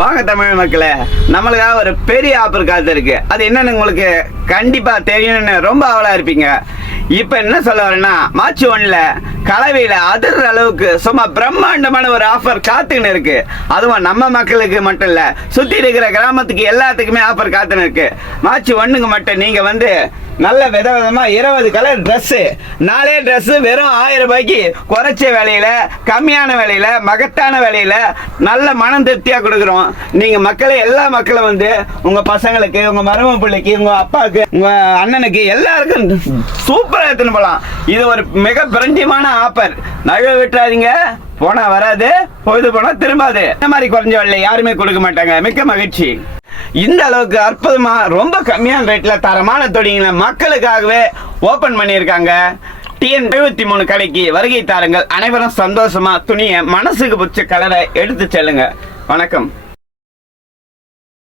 வாங்க தமிழ் மக்களே, நம்மளுக்காக ஒரு பெரிய ஆஃபர் காத்திருக்கு. அது என்னன்னு உங்களுக்கு கண்டிப்பா தெரியணும்னு ரொம்ப ஆவலா இருப்பீங்க. இப்ப என்ன சொல்ல வரேன்னா, மார்ச் 1ல கலவையில அதிர்ற அளவுக்கு சும்மா பிரம்மாண்டமான ஒரு ஆஃபர் காத்துன்னு இருக்கு. அதுவும் நம்ம மக்களுக்கு மட்டும் இல்ல, சுத்தி இருக்கிற கிராமத்துக்கு எல்லாத்துக்குமே ஆஃபர் காத்துன்னு இருக்கு. மார்ச் 1க்கு மட்டும் நீங்க நல்ல விதவிதமா 20 கலர் ட்ரெஸ், 4 ட்ரெஸ் வெறும் 1000 ரூபாய்க்கு குறைச்ச விலையில, கம்மியான விலையில, மகத்தான விலையில நல்ல மனம் திருப்தியா கொடுக்குறோம். நீங்க மக்களை எல்லா மக்களும் உங்க பசங்களுக்கு, உங்க மரும பிள்ளைக்கு, உங்க அப்பாவுக்கு, உங்க அண்ணனுக்கு எல்லாருக்கும் சூப்பரா எடுத்துன்னு போலாம். இது ஒரு மிக பிரஞ்சியமான ஆஃபர். நழுவ விட்டுறாதீங்க. போனா வராது, பொழுது போனா திரும்பாது. இந்த மாதிரி குறைஞ்ச விலையில யாருமே கொடுக்க மாட்டாங்க. மிக்க மகிழ்ச்சி. இந்த அளவுக்கு அற்புதமா ரொம்ப கம்மியான ரேட்ல தரமான துணிகளை மக்களுக்காகவே ஓபன் பண்ணியிருக்காங்க. TN 73 கடைக்கு வருகை தாருங்கள். அனைவரும் சந்தோஷமா துணியை மனசுக்கு பிடிச்ச கலரை எடுத்து செல்லுங்க. வணக்கம்.